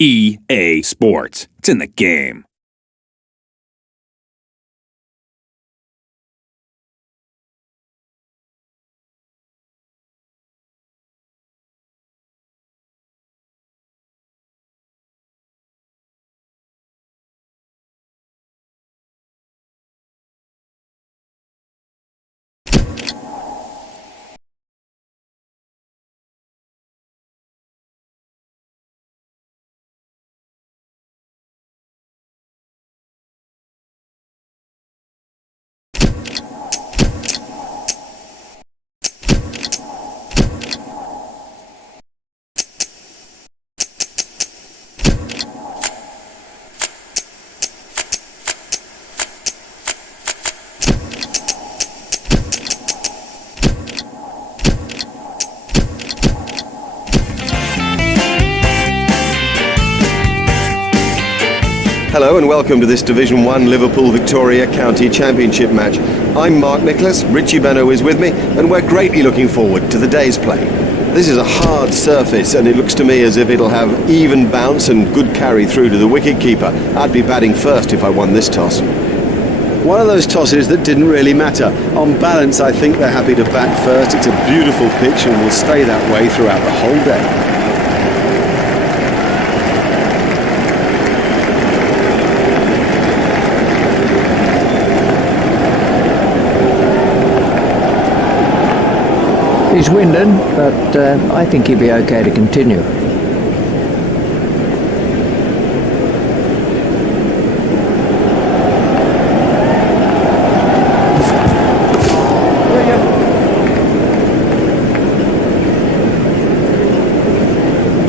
EA Sports. It's in the game. Hello and welcome to this Division 1 Liverpool-Victoria County Championship match. I'm Mark Nicholas, Richie Benno is with me, and we're greatly looking forward to the day's play. This is a hard surface and it looks to me as if it'll have even bounce and good carry through to the wicket-keeper. I'd be batting first if I won this toss. One of those tosses that didn't really matter. On balance, I think they're happy to bat first. It's a beautiful pitch and will stay that way throughout the whole day. He's winded, but I think he'll be okay to continue.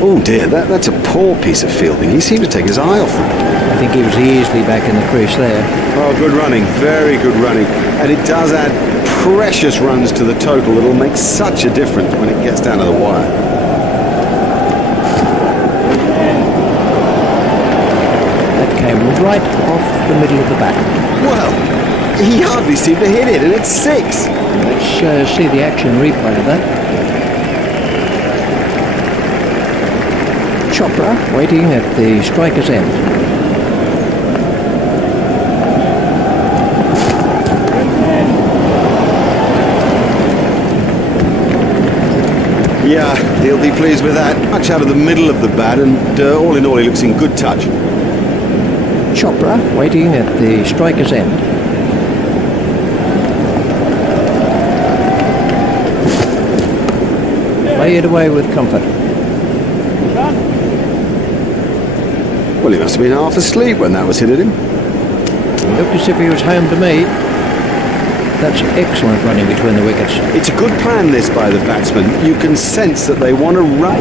Oh dear, that's a poor piece of fielding. He seemed to take his eye off them. I think he was easily back in the crease there. Oh, good running, very good running. And it does add precious runs to the total. It'll make such a difference when it gets down to the wire. That came right off the middle of the bat. Well, he hardly seemed to hit it, and it's 6. Let's see the action replay of that. Chopra waiting at the striker's end. Yeah, he'll be pleased with that. Much out of the middle of the bat, and all in all, he looks in good touch. Chopra waiting at the striker's end. Play it away with comfort. Well, he must have been half asleep when that was hit at him. He looked as if he was home to me. That's excellent running between the wickets. It's a good plan, this, by the batsman. You can sense that they want to run.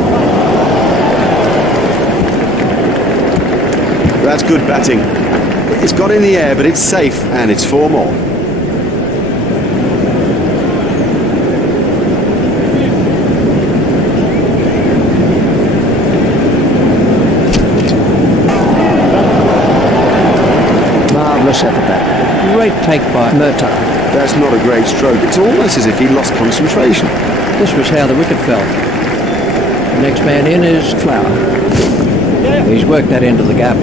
That's good batting. It's got in the air, but it's safe, and it's 4 more. Marvellous effort that. Great take by Murtagh. That's not a great stroke. It's almost as if he lost concentration. This was how the wicket fell. The next man in is Flower. He's worked that into the gap.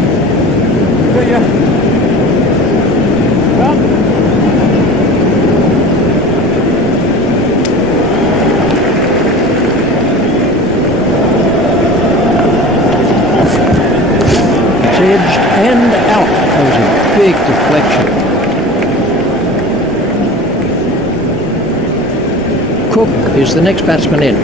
It's edged and out. That was a big deflection. Cook is the next batsman in.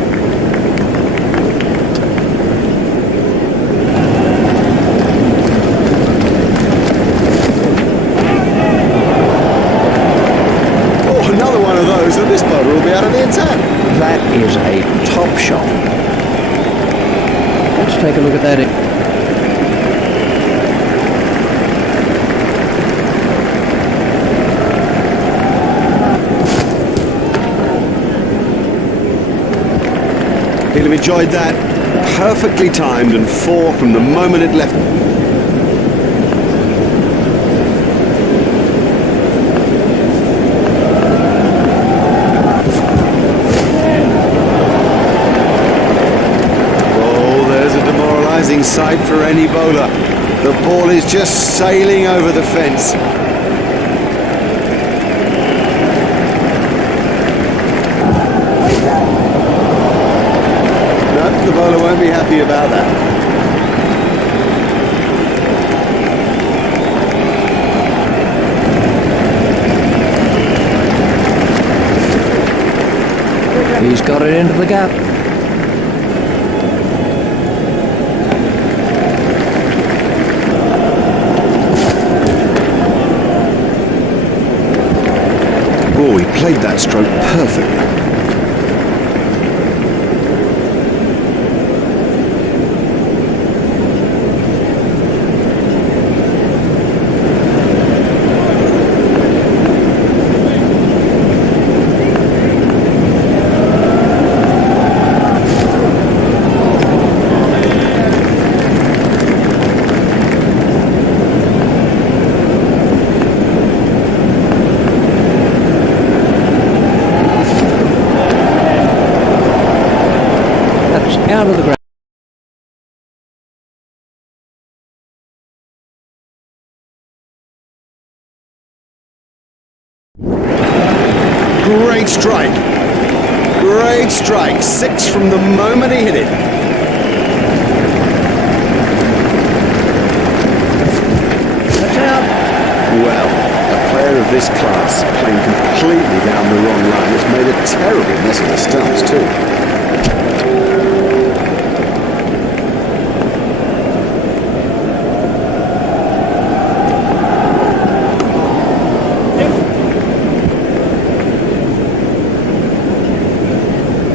Oh, another one of those, and this bowler will be out of the attack. That is a top shot. Let's take a look at that. He'll have enjoyed that. Perfectly timed and 4 from the moment it left. Oh, there's a demoralising in sight for any bowler. The ball is just sailing over the fence. No, the bowler won't be happy about that. He's got it into the gap. Oh, he played that stroke perfectly. Out of the ground. Great strike. Great strike. 6 from the moment he hit it. That's out. Well, a player of this class playing completely down the wrong line has made a terrible mess of the stumps too.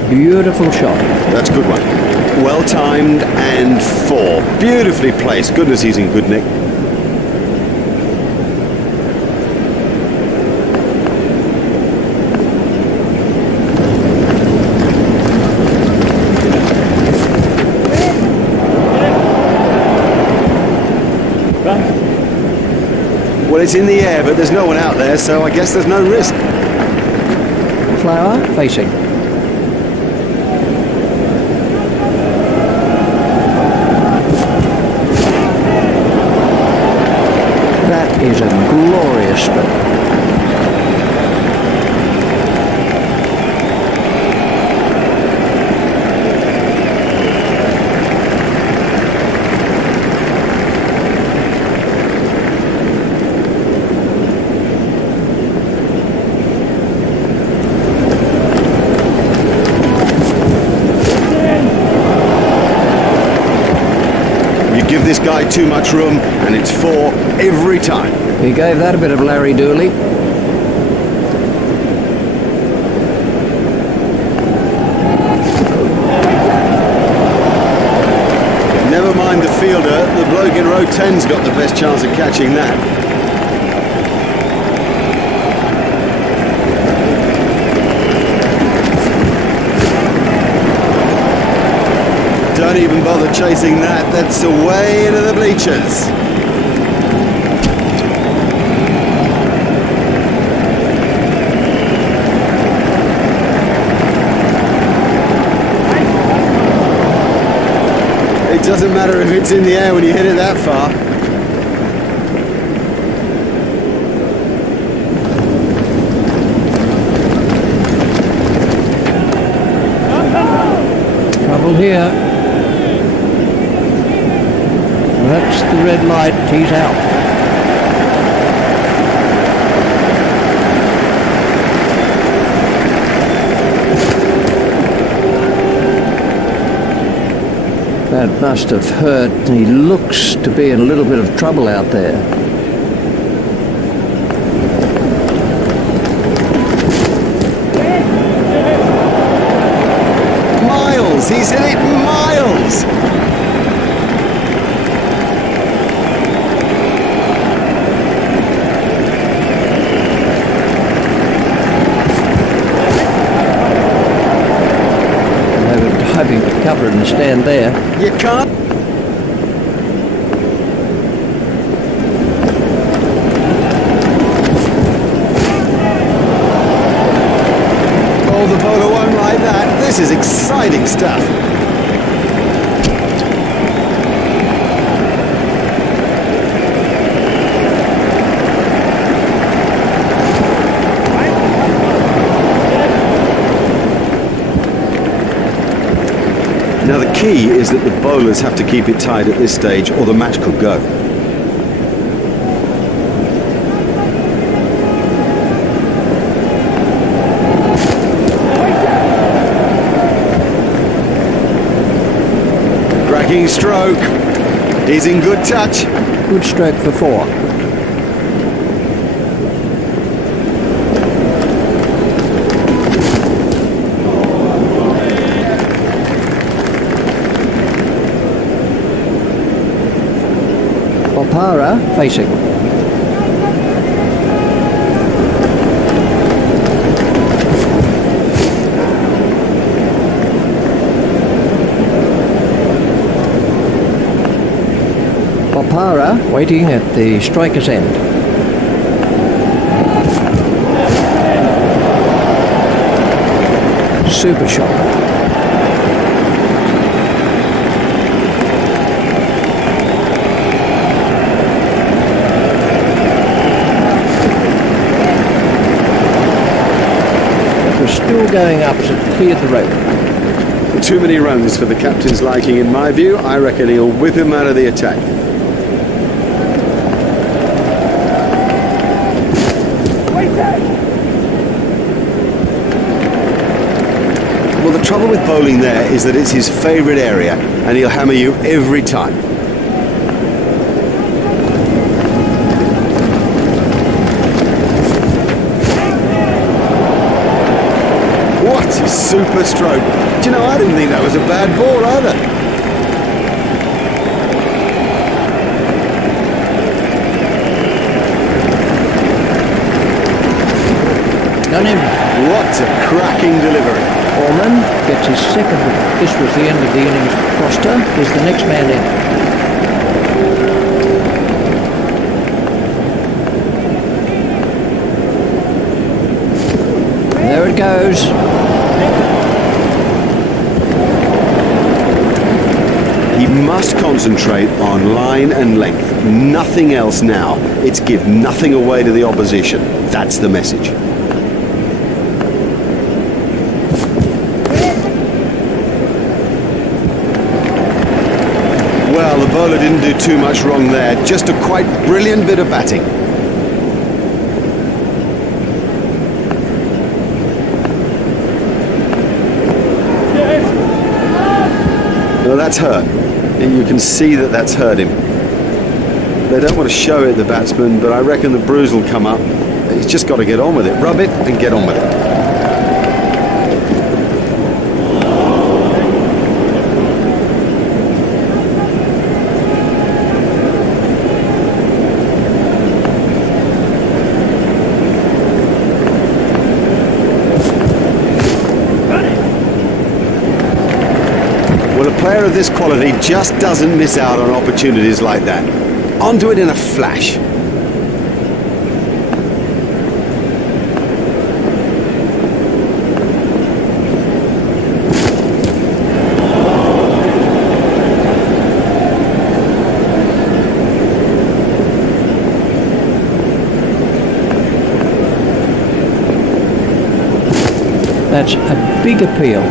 Beautiful shot. That's a good one. Well timed and 4. Beautifully placed. Goodness, he's in good nick. Well, it's in the air, but there's no one out there, so I guess there's no risk. Flower facing. That is a glorious stroke. Give this guy too much room, and it's 4 every time. He gave that a bit of Larry Dooley. Never mind the fielder, the bloke in row 10's got the best chance of catching that. Don't even bother chasing that, that's away into the bleachers. It doesn't matter if it's in the air when you hit it that far. Trouble here. That's the red light. He's out. That must have hurt. He looks to be in a little bit of trouble out there. Miles! He's hit it miles! Hoping to cover it and stand there. You can't. Oh, the bowler won't like that. This is exciting stuff. Now the key is that the bowlers have to keep it tight at this stage or the match could go. Cracking stroke. He's in good touch. Good stroke for 4. Bopara facing. Bopara waiting at the striker's end. Super shot. Still going up, so cleared the rope. Too many runs for the captain's liking in my view. I reckon he'll whip him out of the attack. Well, the trouble with bowling there is that it's his favourite area and he'll hammer you every time. Super stroke. Do you know, I didn't think that was a bad ball either. Done him. What a cracking delivery. Orman gets his second wicket. This was the end of the innings. Foster is the next man in. There it goes. He must concentrate on line and length. Nothing else now. It's give nothing away to the opposition. That's the message. Well, the bowler didn't do too much wrong there. Just a quite brilliant bit of batting. Well, that's hurt. You can see that that's hurt him. They don't want to show it, the batsman, but I reckon the bruise will come up. He's just got to get on with it. Rub it and get on with it. Well, a player of this quality just doesn't miss out on opportunities like that. Onto it in a flash. That's a big appeal.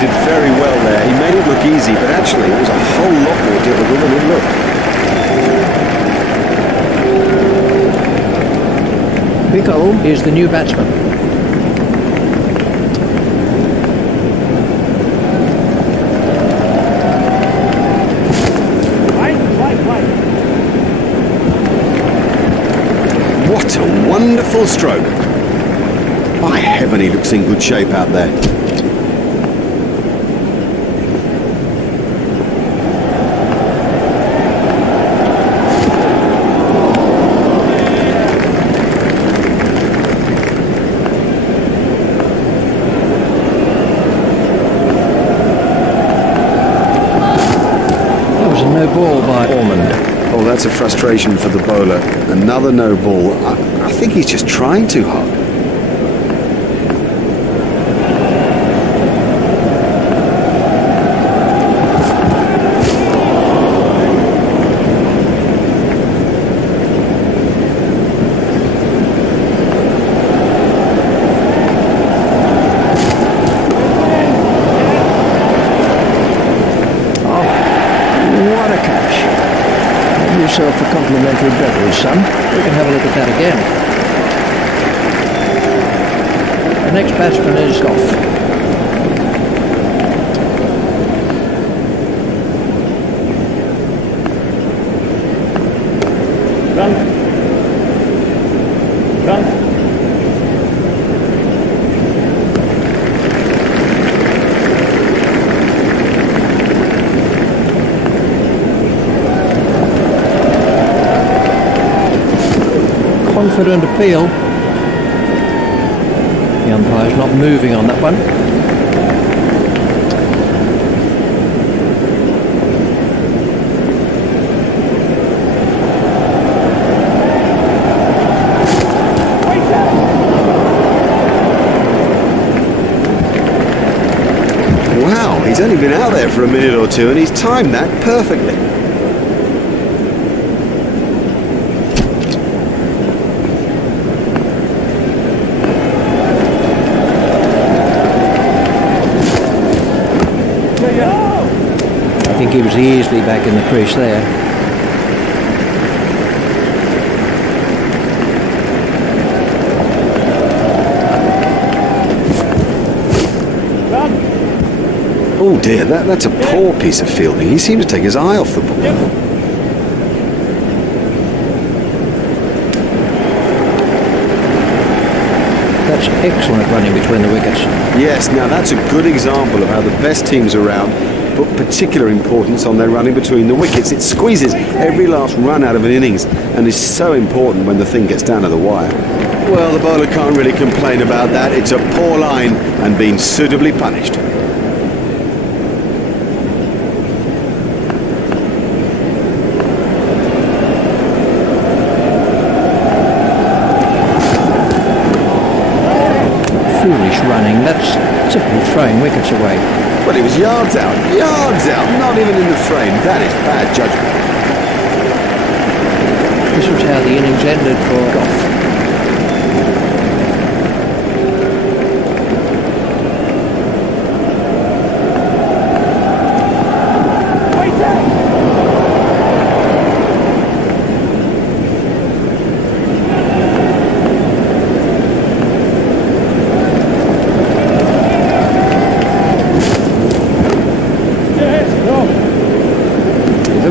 Did very well there. He made it look easy, but actually it was a whole lot more difficult than it looked. Pico is the new batsman. What a wonderful stroke. By heaven, he looks in good shape out there. No ball by Orman. Oh, that's a frustration for the bowler. Another no ball. I think he's just trying too hard. yourself a complimentary beverage, son. We can have a look at that again. The next batsman is off. Confident appeal. The umpire's not moving on that one. Wow, he's only been out there for a minute or two and he's timed that perfectly. I think he was easily back in the crease there. Oh dear, that's a poor piece of fielding. He seems to take his eye off the ball. That's excellent running between the wickets. Yes, now that's a good example of how the best teams around put particular importance on their running between the wickets. It squeezes every last run out of an innings and is so important when the thing gets down to the wire. Well, the bowler can't really complain about that. It's a poor line and been suitably punished. Foolish running. That's simply throwing wickets away. But it was yards out, not even in the frame. That is bad judgment. This was how the innings ended for Goff.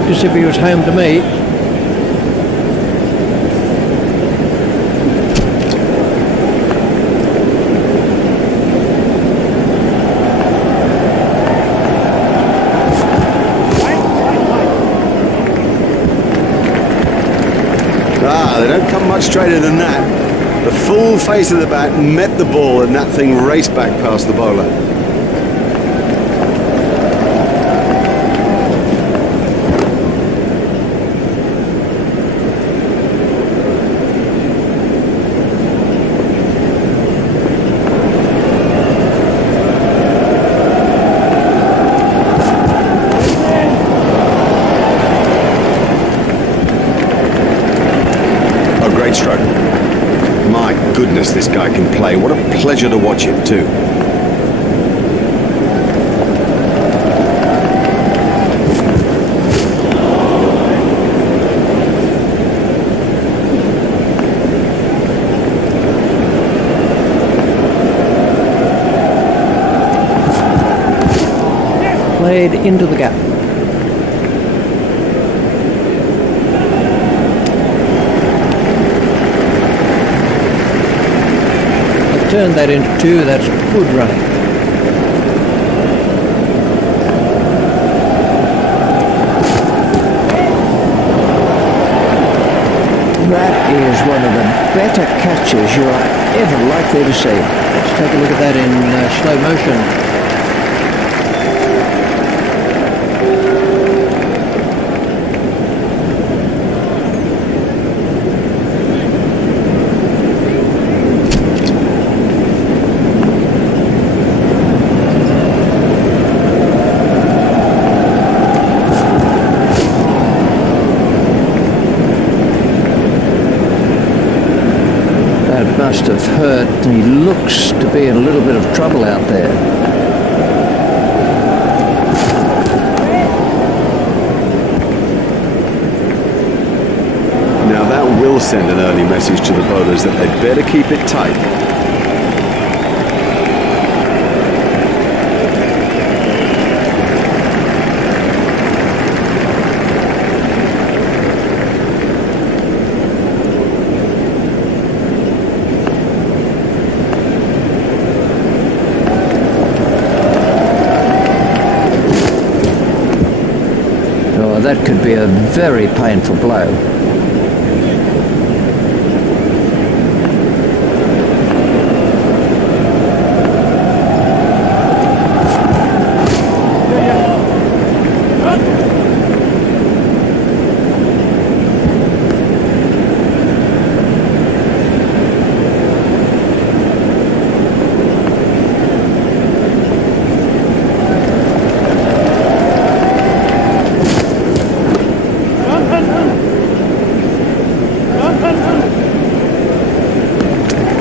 As if he was home to me. They don't come much straighter than that. The full face of the bat met the ball and that thing raced back past the bowler. Great stroke. My goodness, this guy can play. What a pleasure to watch him too. Played into the gap. Turn that into two. That's good running. That is one of the better catches you are ever likely to see. Let's take a look at that in slow motion. Must have hurt. He looks to be in a little bit of trouble out there. send an early message to the bowlers that they'd better keep it tight. Oh, that could be a very painful blow.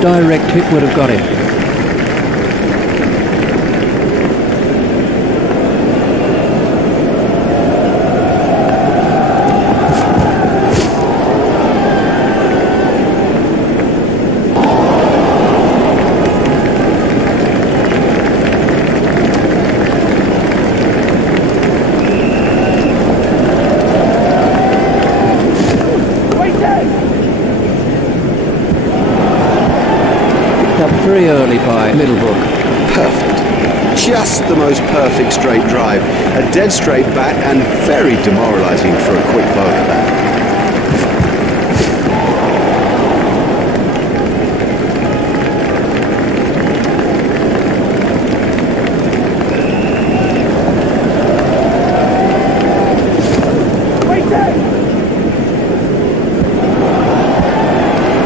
Direct hit would have got him. Very early by Middlebrook. Perfect. Just the most perfect straight drive. A dead straight bat and very demoralising for a quick bowler bat.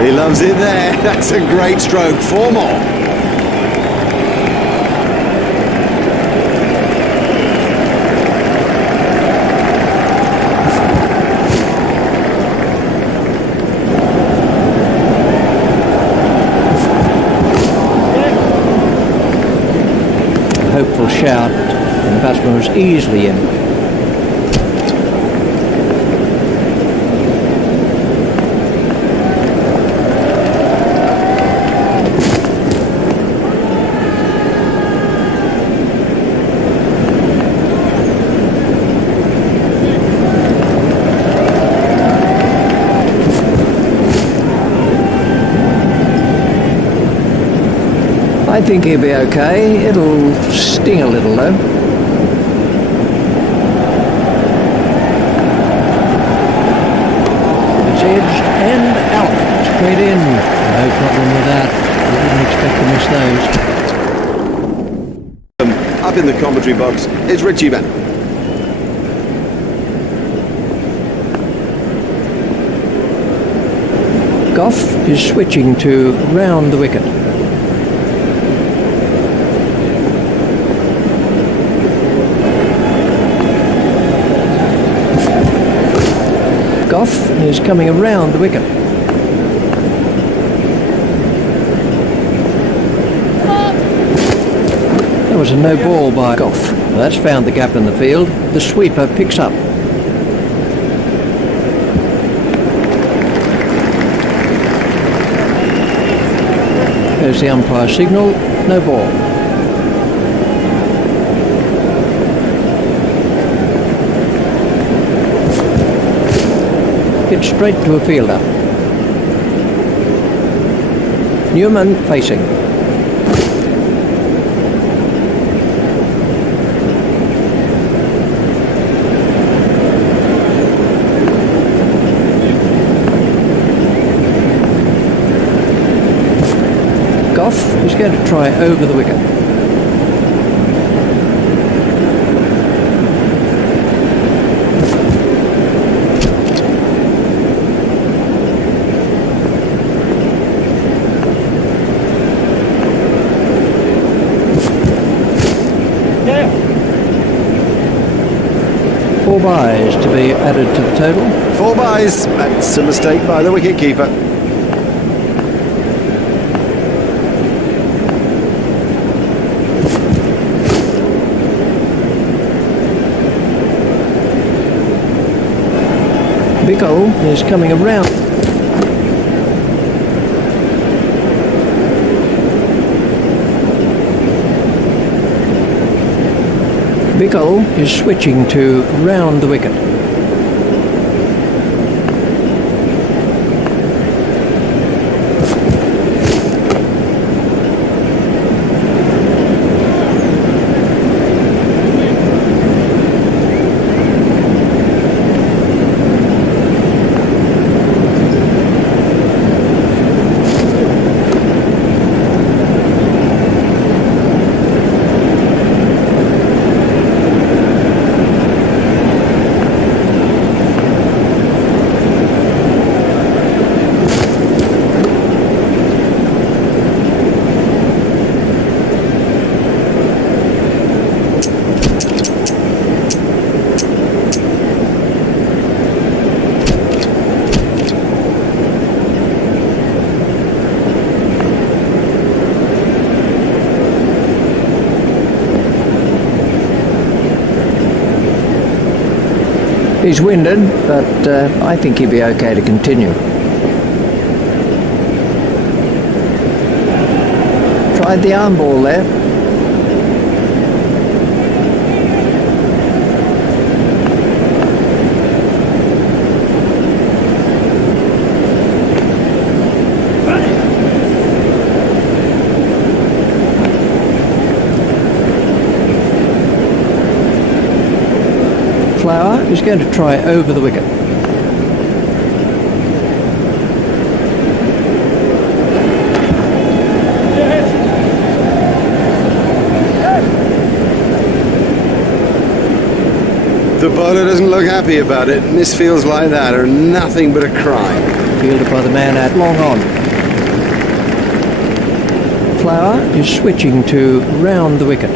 He loves it there. That's a great stroke. 4 more. Hopeful shout, and the batsman was easily in. I think he'll be okay. It'll sting a little though. It's edged and out. Straight in. No problem with that. I didn't expect to miss those. Up in the commentary box is Richie Bennett. Goff is switching to round the wicket. Goff is coming around the wicket. That was a no ball by Goff. That's found the gap in the field. The sweeper picks up. There's the umpire signal. No ball. Hit straight to a fielder. Newman facing. Goff is going to try over the wicket. Four byes to be added to the total. 4 byes. That's a mistake by the wicket-keeper. Bickle is coming around. Bickle is switching to round the wicket. He's winded, but I think he'll be okay to continue. Tried the arm ball there. Flower is going to try over the wicket. The bowler doesn't look happy about it. Misfields like that are nothing but a crime. Fielded by the man at long on. Flower is switching to round the wicket.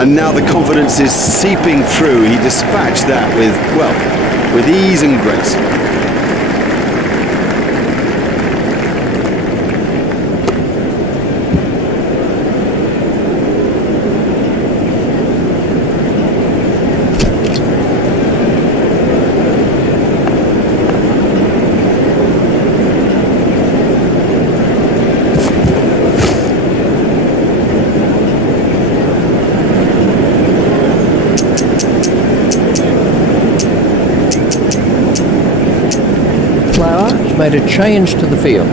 And now the confidence is seeping through. He dispatched that with, well, with ease and grace. Made a change to the field.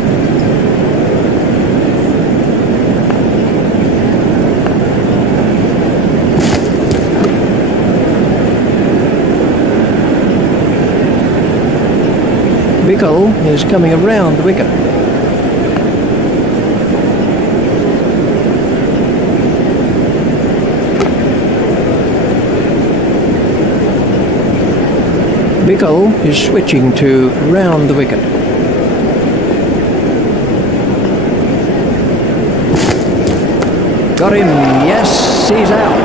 Bickle is coming around the wicket. Bickle is switching to round the wicket. Got him, yes, he's out.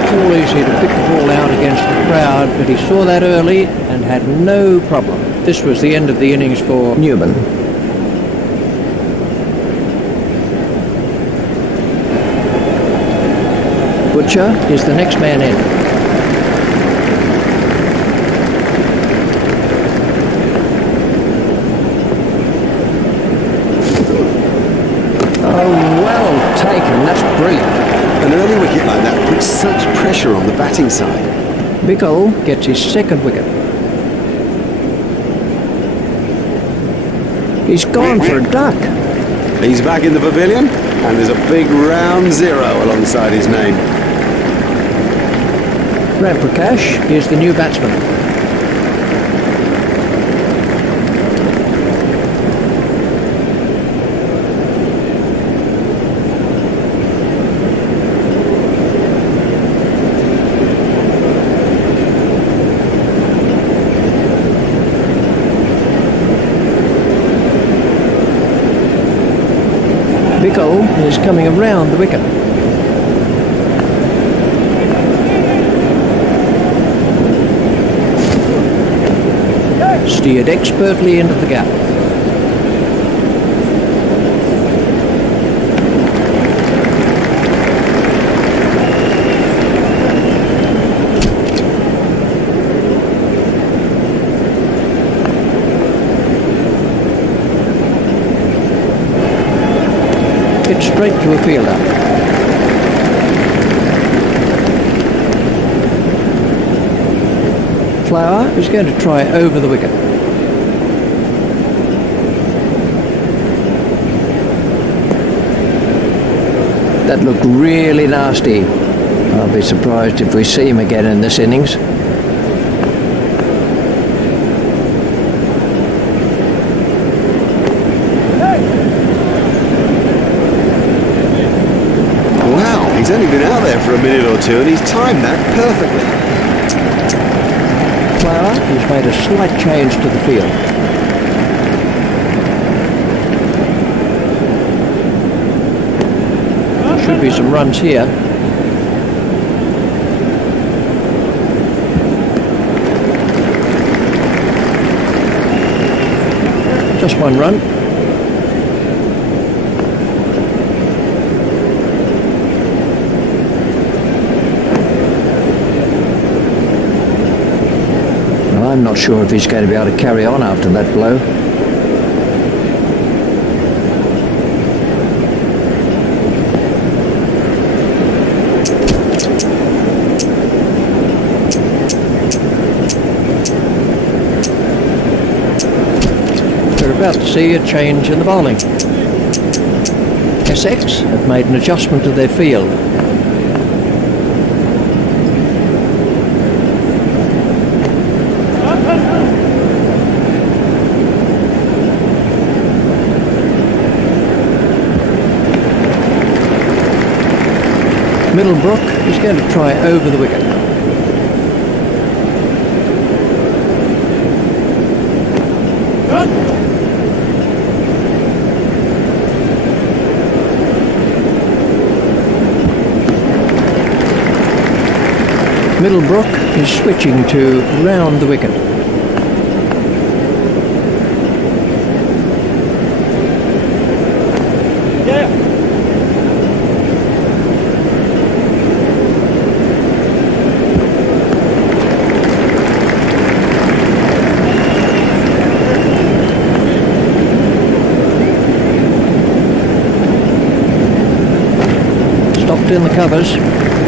It's all easy to pick the ball out against the crowd, but he saw that early and had no problem. This was the end of the innings for Newman. Butcher is the next man in. That's brilliant. An early wicket like that puts such pressure on the batting side. Bickle gets his second wicket. He's gone for a duck. He's back in the pavilion, and there's a big round 0 alongside his name. Ram Prakash is the new batsman. Bickle is coming around the wicket. Steered expertly into the gap. it straight to a fielder. Flower is going to try over the wicket. That looked really nasty. I'll be surprised if we see him again in this innings. Wow, he's only been out there for a minute or two and he's timed that perfectly. Flower has made a slight change to the field. Should be some runs here. Just one run. Well, I'm not sure if he's going to be able to carry on after that blow. About to see a change in the bowling. Essex have made an adjustment to their field. Middlebrook is going to try over the wicket. Middlebrook is switching to round the wicket. Stopped in the covers.